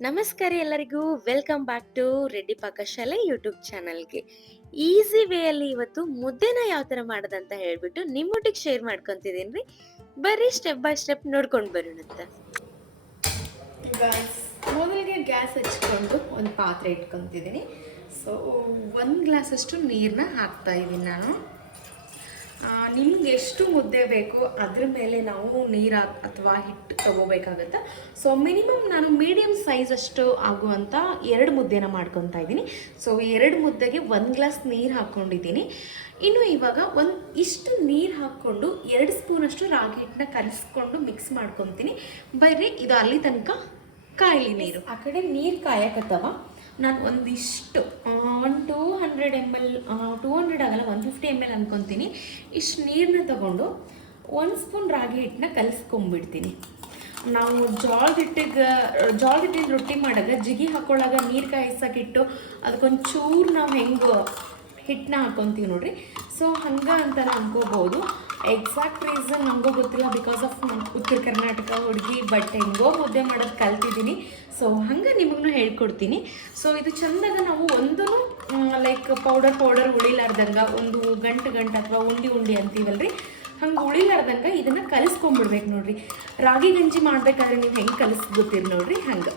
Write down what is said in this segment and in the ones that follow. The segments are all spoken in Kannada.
ನಮಸ್ಕಾರ ಎಲ್ಲರಿಗೂ welcome back to Reddy Pakashale YouTube ಚಾನಲ್ಗೆ. ಈಸಿ ವೇಯಲ್ಲಿ ಇವತ್ತು ಮುದ್ದೆನ ಯಾವ ಥರ ಮಾಡೋದಂತ ಹೇಳ್ಬಿಟ್ಟು ನಿಮ್ಮೊಟ್ಟಿಗೆ ಶೇರ್ ಮಾಡ್ಕೊತಿದ್ದೀನಿ ರೀ. ಬರ್ರಿ ಸ್ಟೆಪ್ ಬೈ ಸ್ಟೆಪ್ ನೋಡ್ಕೊಂಡು ಬರೋಣಂತ. ಗ್ಯಾಸ್ ಮೊದಲಿಗೆ ಗ್ಯಾಸ್ ಹಚ್ಕೊಂಡು ಒಂದು ಪಾತ್ರೆ ಇಟ್ಕೊತಿದ್ದೀನಿ. ಸೊ 1 ಗ್ಲಾಸಷ್ಟು ನೀರನ್ನ ಹಾಕ್ತಾ ಇದ್ದೀನಿ ನಾನು. ನಿಮ್ಗೆ ಎಷ್ಟು ಮುದ್ದೆ ಬೇಕು ಅದ್ರ ಮೇಲೆ ನಾವು ನೀರು ಅಥವಾ ಹಿಟ್ಟು ತೊಗೋಬೇಕಾಗತ್ತೆ. ಸೊ ಮಿನಿಮಮ್ ನಾನು ಮೀಡಿಯಮ್ ಸೈಜ್ ಅಷ್ಟು ಆಗುವಂಥ 2 ಮುದ್ದೆನ ಮಾಡ್ಕೊತಾ ಇದ್ದೀನಿ. ಸೊ 2 ಮುದ್ದೆಗೆ 1 ಗ್ಲಾಸ್ ನೀರು ಹಾಕ್ಕೊಂಡಿದ್ದೀನಿ. ಇನ್ನು ಇವಾಗ ಇಷ್ಟು ನೀರು ಹಾಕ್ಕೊಂಡು 2 ಸ್ಪೂನಷ್ಟು ರಾಗಿ ಹಿಟ್ಟನ್ನ ಕಲಿಸ್ಕೊಂಡು ಮಿಕ್ಸ್ ಮಾಡ್ಕೊತೀನಿ. ಬರ್ರಿ ಇದು ಅಲ್ಲಿ ತನಕ ಕಾಯಿಲಿ ನೀರು. ಆ ಕಡೆ ನೀರು ಕಾಯಕತ್ತವ. ನಾನು ಒಂದಿಷ್ಟು 200 ml 200 ಆಗಲ್ಲ 150 ml ಅನ್ಕೊತೀನಿ. ಇಷ್ಟು ನೀರನ್ನ ತಗೊಂಡು 1 ಸ್ಪೂನ್ ರಾಗಿ ಹಿಟ್ಟನ್ನ ಕಲಿಸ್ಕೊಂಬಿಡ್ತೀನಿ. ನಾವು ಜೋಳದ ಹಿಟ್ಟಿನ ರೊಟ್ಟಿ ಮಾಡಾಗ ಜಿಗಿ ಹಾಕೊಳ್ಳಾಗ ನೀರು ಕಾಯಿಸೋಕಿಟ್ಟು ಅದಕ್ಕೊಂಚೂರು ನಾವು ಹೆಂಗೆ ಹಿಟ್ಟನ್ನ ಹಾಕ್ಕೊತೀವಿ ನೋಡ್ರಿ. ಸೊ ಹಂಗೆ ಅಂತ ಅನ್ಕೋಬೋದು. ಎಕ್ಸಾಕ್ಟ್ ರೀಸನ್ ನನಗೂ ಗೊತ್ತಿಲ್ಲ, ಬಿಕಾಸ್ ಆಫ್ ಉತ್ತರ ಕರ್ನಾಟಕ ಹುಡುಗಿ, ಬಟ್ ಹೆಂಗೋ ಮುದ್ದೆ ಮಾಡೋದು ಕಲ್ತಿದ್ದೀನಿ. ಸೊ ಹಂಗೆ ನಿಮಗೂ ಹೇಳ್ಕೊಡ್ತೀನಿ. ಸೊ ಇದು ಚೆಂದಾಗ ನಾವು ಒಂದು ಲೈಕ್ ಪೌಡರ್ ಉಳಿಲಾರ್ದಂಗೆ ಒಂದು ಗಂಟು ಅಥವಾ ಉಂಡಿ ಅಂತೀವಲ್ರಿ, ಹಂಗೆ ಉಳಿಲಾರ್ದಂಗೆ ಇದನ್ನು ಕಲಿಸ್ಕೊಂಬಿಡ್ಬೇಕು ನೋಡ್ರಿ. ರಾಗಿ ಗಂಜಿ ಮಾಡಬೇಕಾದ್ರೆ ನೀವು ಹೆಂಗೆ ಕಲಿಸ್ಕೊತೀರಿ ನೋಡ್ರಿ ಹಂಗೆ.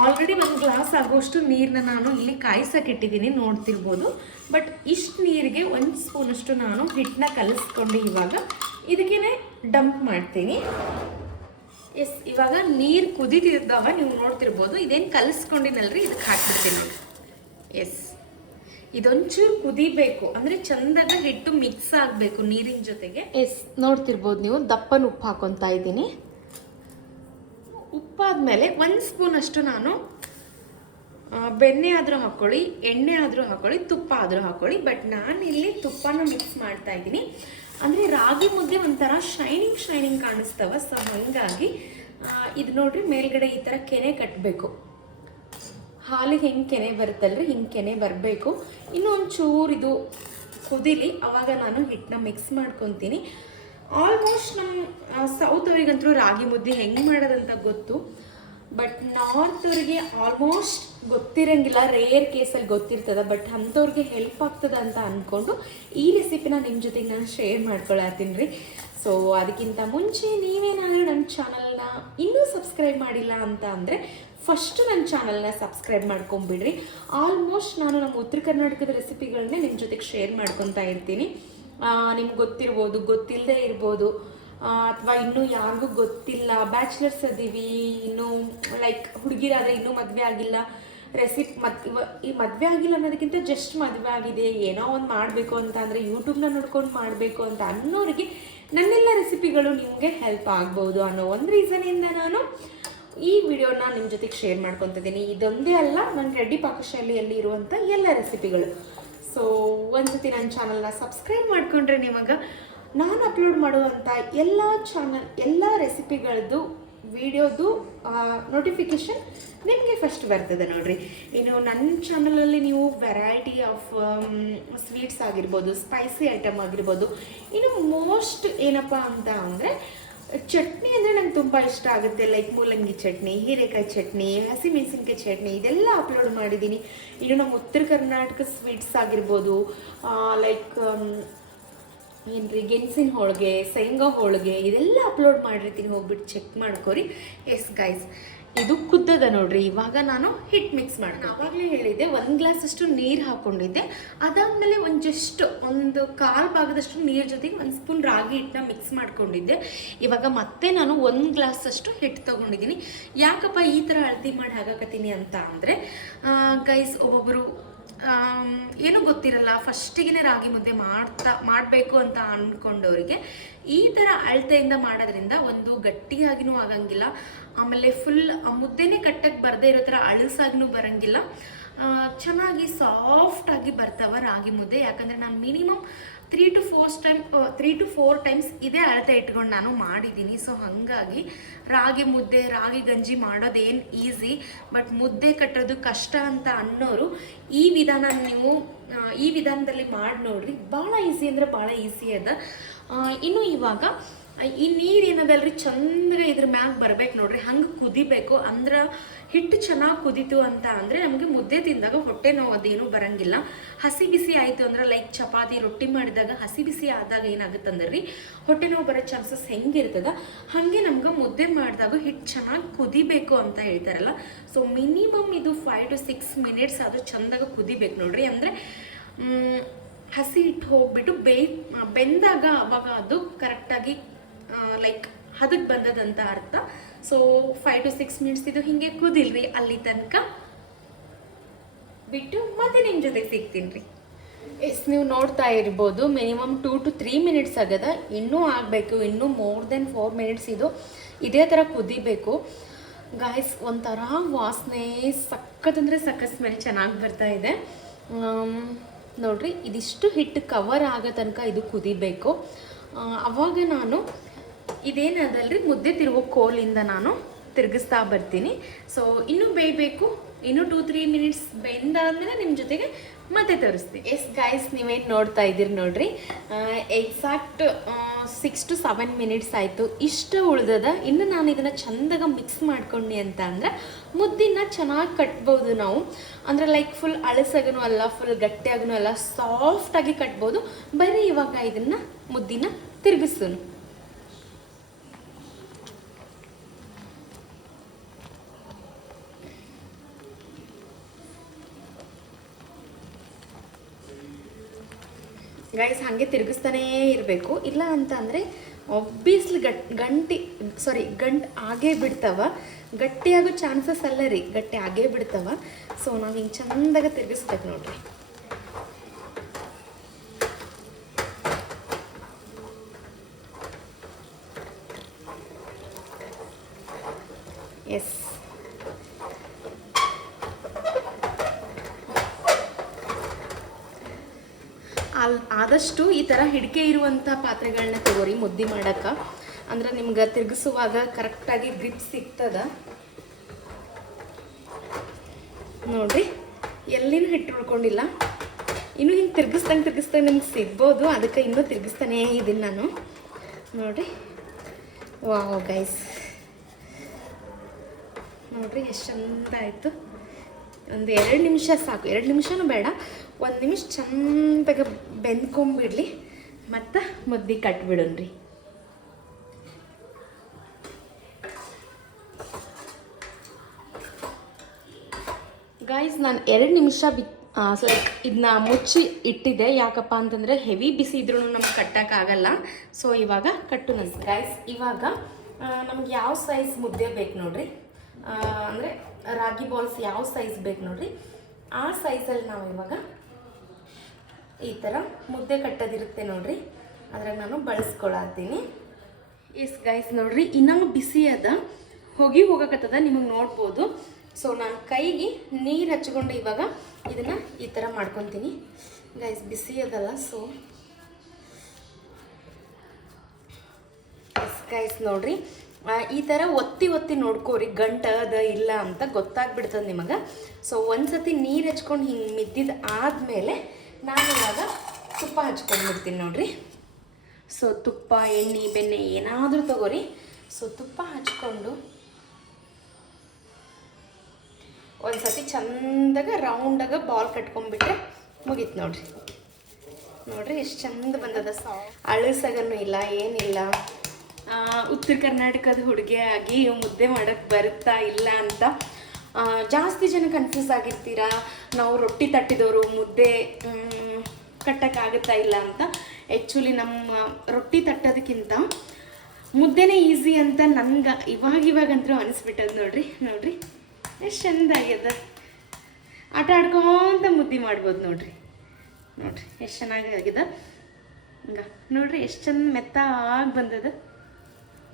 ಆಲ್ರೆಡಿ 1 ಗ್ಲಾಸ್ ಆಗೋಷ್ಟು ನೀರನ್ನ ನಾನು ಇಲ್ಲಿ ಕಾಯಿಸೋಕ್ಕಿಟ್ಟಿದ್ದೀನಿ, ನೋಡ್ತಿರ್ಬೋದು. ಬಟ್ ಇಷ್ಟು ನೀರಿಗೆ 1 ಸ್ಪೂನಷ್ಟು ನಾನು ಹಿಟ್ಟನ್ನ ಕಲಿಸ್ಕೊಂಡು ಇವಾಗ ಇದಕ್ಕೇ ಡಂಪ್ ಮಾಡ್ತೀನಿ. ಇವಾಗ ನೀರು ಕುದಿತಿದ್ದಾವ, ನೀವು ನೋಡ್ತಿರ್ಬೋದು. ಇದೇನು ಕಲಿಸ್ಕೊಂಡಿನಲ್ರಿ, ಇದಕ್ಕೆ ಹಾಕ್ಬಿಡ್ತೀನಿ. ಇದೊಂಚೂರು ಕುದಿಬೇಕು, ಅಂದರೆ ಚಂದಾಗ ಹಿಟ್ಟು ಮಿಕ್ಸ್ ಆಗಬೇಕು ನೀರಿನ ಜೊತೆಗೆ. ನೋಡ್ತಿರ್ಬೋದು ನೀವು, ದಪ್ಪನ ಉಪ್ಪು ಹಾಕೊತಾ ಇದ್ದೀನಿ. ಉಪ್ಪಾದ್ಮೇಲೆ 1 ಸ್ಪೂನಷ್ಟು ನಾನು ಬೆಣ್ಣೆ ಆದರೂ ಹಾಕ್ಕೊಳ್ಳಿ, ಎಣ್ಣೆ ಆದರೂ ಹಾಕ್ಕೊಳ್ಳಿ, ತುಪ್ಪ ಆದರೂ ಹಾಕ್ಕೊಳ್ಳಿ. ಬಟ್ ನಾನಿಲ್ಲಿ ತುಪ್ಪನ ಮಿಕ್ಸ್ ಮಾಡ್ತಾ ಇದ್ದೀನಿ. ಅಂದರೆ ರಾಗಿ ಮುದ್ದೆ ಒಂಥರ ಶೈನಿಂಗ್ ಕಾಣಿಸ್ತವ. ಸೊ ಹಾಗಾಗಿ ಇದು ನೋಡ್ರಿ, ಮೇಲ್ಗಡೆ ಈ ಥರ ಕೆನೆ ಕಟ್ಟಬೇಕು. ಹಾಲಿಗೆ ಹೆಂಗೆ ಕೆನೆ ಬರುತ್ತಲ್ರಿ, ಹಿಂಗೆ ಕೆನೆ ಬರಬೇಕು. ಇನ್ನೂ ಒಂಚೂರು ಇದು ಕುದಿಲಿ, ಅವಾಗ ನಾನು ಹಿಟ್ಟನ್ನ ಮಿಕ್ಸ್ ಮಾಡ್ಕೊತೀನಿ. ಆಲ್ಮೋಸ್ಟ್ ನಮ್ಮ ಸೌತ್ ಅವರಿಗಂತೂ ರಾಗಿ ಮುದ್ದೆ ಹೆಂಗೆ ಮಾಡೋದಂತ ಗೊತ್ತು. ಬಟ್ ನಾರ್ತ್ ಅವ್ರಿಗೆ ಆಲ್ಮೋಸ್ಟ್ ಗೊತ್ತಿರಂಗಿಲ್ಲ, ರೇರ್ ಕೇಸಲ್ಲಿ ಗೊತ್ತಿರ್ತದೆ. ಬಟ್ ಅಂಥವ್ರಿಗೆ ಹೆಲ್ಪ್ ಆಗ್ತದೆ ಅಂತ ಅಂದ್ಕೊಂಡು ಈ ರೆಸಿಪಿನ ನಿಮ್ಮ ಜೊತೆಗೆ ನಾನು ಶೇರ್ ಮಾಡ್ಕೊಳತ್ತೀನಿ ರೀ. ಸೊ ಅದಕ್ಕಿಂತ ಮುಂಚೆ ನೀವೇನಾದರೂ ನನ್ನ ಚಾನಲ್ನ ಇನ್ನೂ ಸಬ್ಸ್ಕ್ರೈಬ್ ಮಾಡಿಲ್ಲ ಅಂತ ಅಂದರೆ ಫಸ್ಟು ನನ್ನ ಚಾನಲ್ನ ಸಬ್ಸ್ಕ್ರೈಬ್ ಮಾಡ್ಕೊಂಬಿಡ್ರಿ. ಆಲ್ಮೋಸ್ಟ್ ನಾನು ನಮ್ಮ ಉತ್ತರ ಕರ್ನಾಟಕದ ರೆಸಿಪಿಗಳನ್ನೇ ನಿಮ್ಮ ಜೊತೆಗೆ ಶೇರ್ ಮಾಡ್ಕೊತಾ ಇರ್ತೀನಿ. ನಿಮ್ಗೆ ಗೊತ್ತಿರ್ಬೋದು, ಗೊತ್ತಿಲ್ಲದೆ ಇರ್ಬೋದು, ಅಥವಾ ಇನ್ನೂ ಯಾರಿಗೂ ಗೊತ್ತಿಲ್ಲ, ಬ್ಯಾಚುಲರ್ಸ್ ಅದೀವಿ, ಇನ್ನೂ ಲೈಕ್ ಹುಡುಗಿರಾದರೆ ಇನ್ನೂ ಮದುವೆ ಆಗಿಲ್ಲ, ಈ ಮದುವೆ ಆಗಿಲ್ಲ ಅನ್ನೋದಕ್ಕಿಂತ ಜಸ್ಟ್ ಮದುವೆ ಆಗಿದೆ, ಏನೋ ಒಂದು ಮಾಡಬೇಕು ಅಂತ ಅಂದರೆ ಯೂಟ್ಯೂಬ್ನ ನೋಡ್ಕೊಂಡು ಮಾಡಬೇಕು ಅಂತ ಅನ್ನೋರಿಗೆ ನನ್ನೆಲ್ಲ ರೆಸಿಪಿಗಳು ನಿಮಗೆ ಹೆಲ್ಪ್ ಆಗ್ಬೋದು ಅನ್ನೋ ಒಂದು ರೀಸನಿಂದ ನಾನು ಈ ವಿಡಿಯೋನ ನಿಮ್ಮ ಜೊತೆಗೆ ಶೇರ್ ಮಾಡ್ಕೊತಿದ್ದೀನಿ. ಇದೊಂದೇ ಅಲ್ಲ, ನನ್ನ ರೆಡ್ಡಿ ಪಾಕಶಾಲೆಯಲ್ಲಿ ಇರುವಂಥ ಎಲ್ಲ ರೆಸಿಪಿಗಳು. ಸೊ ಒಂದ್ಸತಿ ನನ್ನ ಚಾನಲ್ನ ಸಬ್ಸ್ಕ್ರೈಬ್ ಮಾಡಿಕೊಂಡ್ರೆ ನಿಮಗೆ ನಾನು ಅಪ್ಲೋಡ್ ಮಾಡುವಂಥ ಎಲ್ಲ ರೆಸಿಪಿಗಳದ್ದು ವಿಡಿಯೋದು ನೋಟಿಫಿಕೇಷನ್ ನಿಮಗೆ ಫಸ್ಟ್ ಬರ್ತದೆ ನೋಡಿರಿ. ಇನ್ನು ನನ್ನ ಚಾನಲಲ್ಲಿ ನೀವು ವೆರೈಟಿ ಆಫ್ ಸ್ವೀಟ್ಸ್ ಆಗಿರ್ಬೋದು, ಸ್ಪೈಸಿ ಐಟಮ್ ಆಗಿರ್ಬೋದು, ಇನ್ನು ಮೋಸ್ಟ್ ಏನಪ್ಪ ಅಂತ ಅಂದರೆ ಚಟ್ನಿ ಅಂದರೆ ನಂಗೆ ತುಂಬ ಇಷ್ಟ ಆಗುತ್ತೆ. ಲೈಕ್ ಮೂಲಂಗಿ ಚಟ್ನಿ, ಹೀರೆಕಾಯಿ ಚಟ್ನಿ, ಹಸಿಮೆಣಸಿನ್ಕಾಯಿ ಚಟ್ನಿ, ಇದೆಲ್ಲ ಅಪ್ಲೋಡ್ ಮಾಡಿದ್ದೀನಿ. ಇನ್ನು ನಮ್ಮ ಉತ್ತರ ಕರ್ನಾಟಕ ಸ್ವೀಟ್ಸ್ ಆಗಿರ್ಬೋದು, ಲೈಕ್ ಏನ್ರಿ ಗೆಣಸಿನ ಹೋಳಿಗೆ, ಶೇಂಗಾ ಹೋಳಿಗೆ, ಇದೆಲ್ಲ ಅಪ್ಲೋಡ್ ಮಾಡಿರ್ತೀನಿ, ಹೋಗ್ಬಿಟ್ಟು ಚೆಕ್ ಮಾಡ್ಕೊರಿ. ಗೈಸ್, ಇದು ಕುದ್ದದ ನೋಡ್ರಿ. ಇವಾಗ ನಾನು ಹಿಟ್ಟು ಮಿಕ್ಸ್ ಮಾಡೋಣ. ಆವಾಗಲೇ ಹೇಳಿದ್ದೆ 1 ಗ್ಲಾಸಷ್ಟು ನೀರು ಹಾಕ್ಕೊಂಡಿದ್ದೆ. ಅದಾದಮೇಲೆ ಒಂದು ಕಾಲು ಭಾಗದಷ್ಟು ನೀರು ಜೊತೆಗೆ 1 ಸ್ಪೂನ್ ರಾಗಿ ಹಿಟ್ಟನ್ನ ಮಿಕ್ಸ್ ಮಾಡ್ಕೊಂಡಿದ್ದೆ. ಇವಾಗ ಮತ್ತೆ ನಾನು 1 ಗ್ಲಾಸಷ್ಟು ಹಿಟ್ಟು ತೊಗೊಂಡಿದ್ದೀನಿ. ಯಾಕಪ್ಪ ಈ ಥರ ಅಳತೆ ಮಾಡಿ ಹಾಕಕತ್ತೀನಿ ಅಂತ ಅಂದರೆ, ಗೈಸ್ ಒಬ್ಬೊಬ್ಬರು ಏನೂ ಗೊತ್ತಿರಲ್ಲ, ಫಸ್ಟಿಗೆ ರಾಗಿ ಮುದ್ದೆ ಮಾಡಬೇಕು ಅಂತ ಅಂದ್ಕೊಂಡವರಿಗೆ ಈ ಥರ ಅಳತೆಯಿಂದ ಮಾಡೋದ್ರಿಂದ ಒಂದು ಗಟ್ಟಿಯಾಗಿನೂ ಆಗಂಗಿಲ್ಲ, ಆಮೇಲೆ ಫುಲ್ ಮುದ್ದೆನೇ ಕಟ್ಟಕ್ಕೆ ಬರದೇ ಇರೋ ಥರ ಅಳಸಾಗಿನೂ ಬರೋಂಗಿಲ್ಲ, ಚೆನ್ನಾಗಿ ಸಾಫ್ಟಾಗಿ ಬರ್ತಾವೆ ರಾಗಿ ಮುದ್ದೆ. ಯಾಕಂದರೆ ನಾನು ಮಿನಿಮಮ್ 3 to 4 ಟೈಮ್ಸ್ ಇದೇ ಅಳತೆ ಇಟ್ಕೊಂಡು ನಾನು ಮಾಡಿದ್ದೀನಿ. ಸೊ ಹಾಗಾಗಿ ರಾಗಿ ಮುದ್ದೆ, ರಾಗಿ ಗಂಜಿ ಮಾಡೋದೇನು ಈಸಿ, ಬಟ್ ಮುದ್ದೆ ಕಟ್ಟೋದು ಕಷ್ಟ ಅಂತ ಅನ್ನೋರು ಈ ವಿಧಾನದಲ್ಲಿ ಮಾಡಿ ನೋಡ್ರಿ. ಭಾಳ ಈಸಿ ಅಂದರೆ ಭಾಳ ಈಸಿ ಅದ. ಇನ್ನು ಇವಾಗ ಈ ನೀರು ಏನದಲ್ರಿ ಚಂದಗೆ ಇದ್ರ ಮ್ಯಾಗ ಬರ್ಬೇಕು ನೋಡ್ರಿ, ಹಂಗೆ ಕುದಿಬೇಕು. ಅಂದ್ರೆ ಹಿಟ್ಟು ಚೆನ್ನಾಗಿ ಕುದೀತು ಅಂತ ಅಂದರೆ ನಮಗೆ ಮುದ್ದೆ ತಿಂದಾಗ ಹೊಟ್ಟೆ ನೋವು ಅದೇನೂ ಬರಂಗಿಲ್ಲ. ಹಸಿ ಬಿಸಿ ಆಯಿತು ಅಂದ್ರೆ ಲೈಕ್ ಚಪಾತಿ ರೊಟ್ಟಿ ಮಾಡಿದಾಗ ಹಸಿ ಬಿಸಿ ಆದಾಗ ಏನಾಗುತ್ತಂದ್ರೆ ರೀ ಹೊಟ್ಟೆ ನೋವು ಬರೋ ಚಾನ್ಸಸ್ ಹೆಂಗಿರ್ತದ, ಹಾಗೆ ನಮ್ಗೆ ಮುದ್ದೆ ಮಾಡಿದಾಗ ಹಿಟ್ಟು ಚೆನ್ನಾಗಿ ಕುದಿಬೇಕು ಅಂತ ಹೇಳ್ತಾರಲ್ಲ. ಸೊ ಮಿನಿಮಮ್ ಇದು 5 to 6 minutes ಅದು ಚಂದಾಗ ಕುದಿಬೇಕು ನೋಡ್ರಿ. ಅಂದರೆ ಹಸಿ ಹಿಟ್ಟು ಹೋಗ್ಬಿಟ್ಟು ಬೆಂದಾಗ ಅವಾಗ ಅದು ಕರೆಕ್ಟಾಗಿ ಲೈಕ್ ಹದಕ್ಕೆ ಬಂದದಂತ ಅರ್ಥ. ಸೊ 5 to 6 minutes ಇದು ಹಿಂಗೆ ಕುದಿಲ್ರಿ, ಅಲ್ಲಿ ತನಕ ಬಿಟ್ಟು ಮತ್ತೆ ನಿಮ್ಮ ಜೊತೆ ಸಿಗ್ತೀನಿ ರೀ. ನೀವು ನೋಡ್ತಾ ಇರ್ಬೋದು ಮಿನಿಮಮ್ 2 to 3 minutes ಆಗದ, ಇನ್ನೂ ಆಗಬೇಕು, ಇನ್ನೂ ಮೋರ್ ದೆನ್ 4 minutes ಇದು ಇದೇ ಥರ ಕುದಿಬೇಕು ಗಾಯ್ಸ್. ಒಂಥರ ವಾಸನೆ ಸಖತ್ತಂದರೆ ಸಖತ್ ಸ್ಮೆಲ್ ಚೆನ್ನಾಗಿ ಬರ್ತಾ ಇದೆ ನೋಡ್ರಿ. ಇದಿಷ್ಟು ಹಿಟ್ಟು ಕವರ್ ಆಗೋ ತನಕ ಇದು ಕುದಿಬೇಕು. ಅವಾಗ ನಾನು ಇದೇನದಲ್ರಿ ಮುದ್ದೆ ತಿರುಗೋ ಕೋಲಿಂದ ನಾನು ತಿರುಗಿಸ್ತಾ ಬರ್ತೀನಿ. ಸೊ ಇನ್ನೂ ಬೇಯಬೇಕು, ಇನ್ನೂ 2-3 minutes ಬೆಂದಾದ್ಮೇಲೆ ನಿಮ್ಮ ಜೊತೆಗೆ ಮತ್ತೆ ತೋರಿಸ್ತೀನಿ. ಎಸ್ ಗಾಯ್ಸ್, ನೀವೇನು ನೋಡ್ತಾ ಇದ್ದೀರಿ ನೋಡ್ರಿ, ಎಕ್ಸಾಕ್ಟ್ 6 to 7 minutes ಆಯಿತು. ಇಷ್ಟು ಉಳ್ದದ. ಇನ್ನು ನಾನು ಇದನ್ನು ಚಂದಾಗ ಮಿಕ್ಸ್ ಮಾಡ್ಕೊಂಡು ಅಂತ ಅಂದ್ರೆ ಮುದ್ದಿನ ಚೆನ್ನಾಗಿ ಕಟ್ಬೋದು ನಾವು. ಅಂದರೆ ಲೈಕ್ ಫುಲ್ ಅಳಸಾಗೂ ಅಲ್ಲ, ಫುಲ್ ಗಟ್ಟಿಯಾಗೂ ಅಲ್ಲ, ಸಾಫ್ಟಾಗಿ ಕಟ್ಬೋದು. ಬರೀ ಇವಾಗ ಇದನ್ನು ಮುದ್ದಿನ ತಿರುಗಿಸೋನು. ಗೈಸ್ ಹಾಗೆ ತಿರುಗಿಸ್ತಾನೇ ಇರಬೇಕು, ಇಲ್ಲ ಅಂತ ಅಂದರೆ ಆಬ್ವಿಯಸ್ಲಿ ಗಂಟು ಆಗೇ ಬಿಡ್ತಾವ. ಗಟ್ಟಿಯಾಗೋ ಚಾನ್ಸಸ್ ಅಲ್ಲ ರೀ, ಗಟ್ಟಿ ಆಗೇ ಬಿಡ್ತಾವ. ಸೊ ನಾವು ಹಿಂಗೆ ಚಂದಾಗ ತಿರುಗಿಸ್ಬೇಕು ನೋಡ್ರಿ. ಎಸ್, ಆದಷ್ಟು ಈ ಥರ ಹಿಡಿಕೆ ಇರುವಂಥ ಪಾತ್ರೆಗಳನ್ನ ತಗೋರಿ ಮುದ್ದೆ ಮಾಡೋಕ್ಕೆ. ಅಂದ್ರೆ ನಿಮ್ಗೆ ತಿರುಗಿಸುವಾಗ ಕರೆಕ್ಟಾಗಿ ಗ್ರಿಪ್ ಸಿಗ್ತದ ನೋಡ್ರಿ. ಎಲ್ಲಿನೂ ಹಿಟ್ಟು ಉಳ್ಕೊಂಡಿಲ್ಲ. ಇನ್ನೂ ಹಿಂಗೆ ತಿರುಗಿಸ್ದಂಗೆ ನಿಮ್ಗೆ ಸಿಗ್ಬೋದು, ಅದಕ್ಕೆ ಇನ್ನೂ ತಿರುಗಿಸ್ತಾನೇ ಇದ್ದೀನಿ ನಾನು ನೋಡ್ರಿ. ವಾವ್ ಗೈಸ್, ನೋಡ್ರಿ ಎಷ್ಟು ಚಂದ ಆಯಿತು. ಒಂದು 2 ನಿಮಿಷ ಸಾಕು, 2 ನಿಮಿಷನೂ ಬೇಡ, 1 ನಿಮಿಷ ಚಂದಾಗ ಬೆಂದ್ಕೊಂಬಿಡ್ಲಿ, ಮತ್ತು ಮುದ್ದೆ ಕಟ್ಬಿಡೋಣ್ರಿ. ಗಾಯ್ಸ್, ನಾನು 2 ನಿಮಿಷ ಲೈಕ್ ಇದನ್ನ ಮುಚ್ಚಿ ಇಟ್ಟಿದ್ದೆ. ಯಾಕಪ್ಪ ಅಂತಂದರೆ ಹೆವಿ ಬಿಸಿ ಇದ್ರೂ ನಮ್ಗೆ ಕಟ್ಟೋಕ್ಕಾಗಲ್ಲ. ಸೊ ಇವಾಗ ಕಟ್ಟು ನಂತರ ಗಾಯ್ಸ್, ಇವಾಗ ನಮ್ಗೆ ಯಾವ ಸೈಜ್ ಮುದ್ದೆ ಬೇಕು ನೋಡ್ರಿ, ಅಂದರೆ ರಾಗಿ ಬಾಲ್ಸ್ ಯಾವ ಸೈಜ್ ಬೇಕು ನೋಡ್ರಿ, ಆ ಸೈಜಲ್ಲಿ ನಾವು ಇವಾಗ ಈ ಥರ ಮುದ್ದೆ ಕಟ್ಟೋದಿರುತ್ತೆ ನೋಡ್ರಿ, ಅದ್ರಾಗ ನಾನು ಬಳಸ್ಕೊಳತ್ತೀನಿ. ಎಸ್ ಗೈಸ್, ನೋಡ್ರಿ ಇನ್ನೂ ಬಿಸಿ ಅದ, ಹೋಗಕತ್ತದ, ನಿಮಗೆ ನೋಡ್ಬೋದು. ಸೊ ನಾನು ಕೈಗೆ ನೀರು ಹಚ್ಕೊಂಡು ಇವಾಗ ಇದನ್ನು ಈ ಥರ ಮಾಡ್ಕೊತೀನಿ ಗೈಸ್. ಬಿಸಿ ಅದಲ್ಲ, ಸೊ ಎಸ್ ಗೈಸ್ ನೋಡ್ರಿ, ಈ ಥರ ಒತ್ತಿ ನೋಡ್ಕೋರಿ, ಗಂಟದ ಇಲ್ಲ ಅಂತ ಗೊತ್ತಾಗ್ಬಿಡ್ತದೆ ನಿಮಗೆ. ಸೊ ಒಂದ್ಸತಿ ನೀರು ಹಚ್ಕೊಂಡು ಹಿಂಗೆ ಮಿದ್ದಿದ್ದು ಆದಮೇಲೆ ನಾನು ಇವಾಗ ತುಪ್ಪ ಹಚ್ಕೊಂಡ್ಬಿಡ್ತೀನಿ ನೋಡ್ರಿ. ಸೊ ತುಪ್ಪ, ಎಣ್ಣೆ, ಬೆಣ್ಣೆ ಏನಾದರೂ ತಗೋರಿ. ಸೊ ತುಪ್ಪ ಹಚ್ಕೊಂಡು ಒಂದ್ಸತಿ ಚಂದಾಗ ರೌಂಡಾಗ ಬಾಲ್ ಕಟ್ಕೊಂಡ್ಬಿಟ್ರೆ ಮುಗೀತು ನೋಡ್ರಿ. ನೋಡ್ರಿ ಎಷ್ಟು ಚಂದ ಬಂದದ, ಅಳಸಗನೂ ಇಲ್ಲ, ಏನಿಲ್ಲ. ಉತ್ತರ ಕರ್ನಾಟಕದ ಹುಡುಗಿಯಾಗಿ ಮುದ್ದೆ ಮಾಡೋಕ್ಕೆ ಬರುತ್ತಾ ಇಲ್ಲ ಅಂತ ಜಾಸ್ತಿ ಜನ ಕನ್ಫ್ಯೂಸ್ ಆಗಿರ್ತೀರಾ. ನಾವು ರೊಟ್ಟಿ ತಟ್ಟಿದವರು ಮುದ್ದೆ ಕಟ್ಟೋಕ್ಕಾಗುತ್ತಾ ಇಲ್ಲ ಅಂತ. ಆ್ಯಕ್ಚುಲಿ ನಮ್ಮ ರೊಟ್ಟಿ ತಟ್ಟೋದಕ್ಕಿಂತ ಮುದ್ದೆನೇ ಈಸಿ ಅಂತ ನನಗೆ ಇವಾಗಂತೂ ಅನಿಸ್ಬಿಟ್ಟದು ನೋಡ್ರಿ ಎಷ್ಟು ಚಂದ ಆಗ್ಯದ. ಆಟ ಆಡ್ಕೊಂತ ಮುದ್ದೆ ಮಾಡ್ಬೋದು ನೋಡ್ರಿ ಎಷ್ಟು ಚೆನ್ನಾಗಿ ಆಗ್ಯದ. ಹಂಗೆ ನೋಡ್ರಿ ಎಷ್ಟು ಚಂದ ಮೆತ್ತಾಗಿ ಬಂದದ.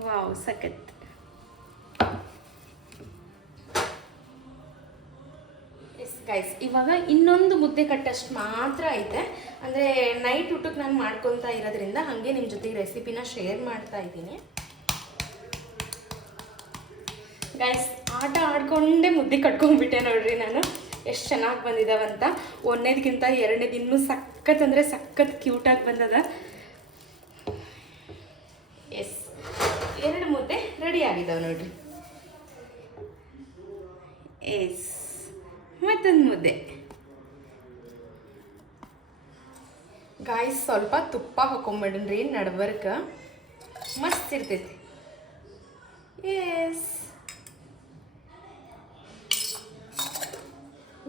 ವಾವ್, ಸಖತ್. ಎಸ್ ಗೈಸ್, ಇವಾಗ ಇನ್ನೊಂದು ಮುದ್ದೆ ಕಟ್ಟಷ್ಟು ಮಾತ್ರ ಐತೆ. ಅಂದರೆ ನೈಟ್ ಊಟಕ್ಕೆ ನಾನು ಮಾಡ್ಕೊತಾ ಇರೋದ್ರಿಂದ ಹಾಗೆ ನಿಮ್ಮ ಜೊತೆಗೆ ರೆಸಿಪಿನ ಶೇರ್ ಮಾಡ್ತಾ ಇದ್ದೀನಿ ಗೈಸ್. ಆಟ ಆಡ್ಕೊಂಡೇ ಮುದ್ದೆ ಕಟ್ಕೊಂಡ್ಬಿಟ್ಟೆ ನೋಡ್ರಿ ನಾನು, ಎಷ್ಟು ಚೆನ್ನಾಗಿ ಬಂದಿದ್ದಾವಂತ. ಒಂದನೇದಕ್ಕಿಂತ ಎರಡನೇದು ಇನ್ನೂ ಸಖತ್ ಅಂದರೆ ಸಖತ್ ಕ್ಯೂಟಾಗಿ ಬಂದದ. ಎಸ್ ಆಗಿದಾವೆ ನೋಡ್ರಿ. ಎಸ್, ಮತ್ತೊಂದು ಮುದ್ದೆ. ಗಾಯ್ಸ್ ಸ್ವಲ್ಪ ತುಪ್ಪ ಹಾಕೊಂಬಿಡ್ರಿ ನಡ್ಬರ್ಕ, ಮಸ್ತ್ ಇರ್ತೈತಿ. ಎಸ್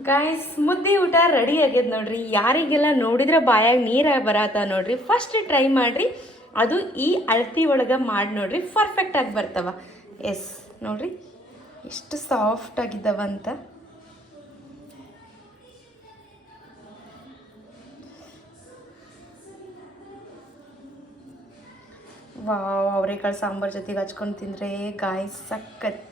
ಗಾಯ್ಸ್, ಮುದ್ದೆ ಊಟ ರೆಡಿ ಆಗ್ಯದ ನೋಡ್ರಿ. ಯಾರಿಗೆಲ್ಲ ನೋಡಿದ್ರೆ ಬಾಯಾಗ ನೀರು ಬರತ್ತ ನೋಡ್ರಿ, ಫಸ್ಟ್ ಟ್ರೈ ಮಾಡಿರಿ. ಅದು ಈ ಅಳತಿ ಒಳಗೆ ಮಾಡಿ ನೋಡ್ರಿ, ಪರ್ಫೆಕ್ಟಾಗಿ ಬರ್ತಾವ. ಎಸ್ ನೋಡ್ರಿ ಎಷ್ಟು ಸಾಫ್ಟ್ ಆಗಿದ್ದಾವ ಅಂತ. ವಾವ್, ಅವರೆಕಾಳು ಸಾಂಬಾರು ಜೊತೆಗೆ ಹಚ್ಕೊಂಡು ತಿಂದರೆ ಗಾಯ್ಸ್ ಸಖತ್.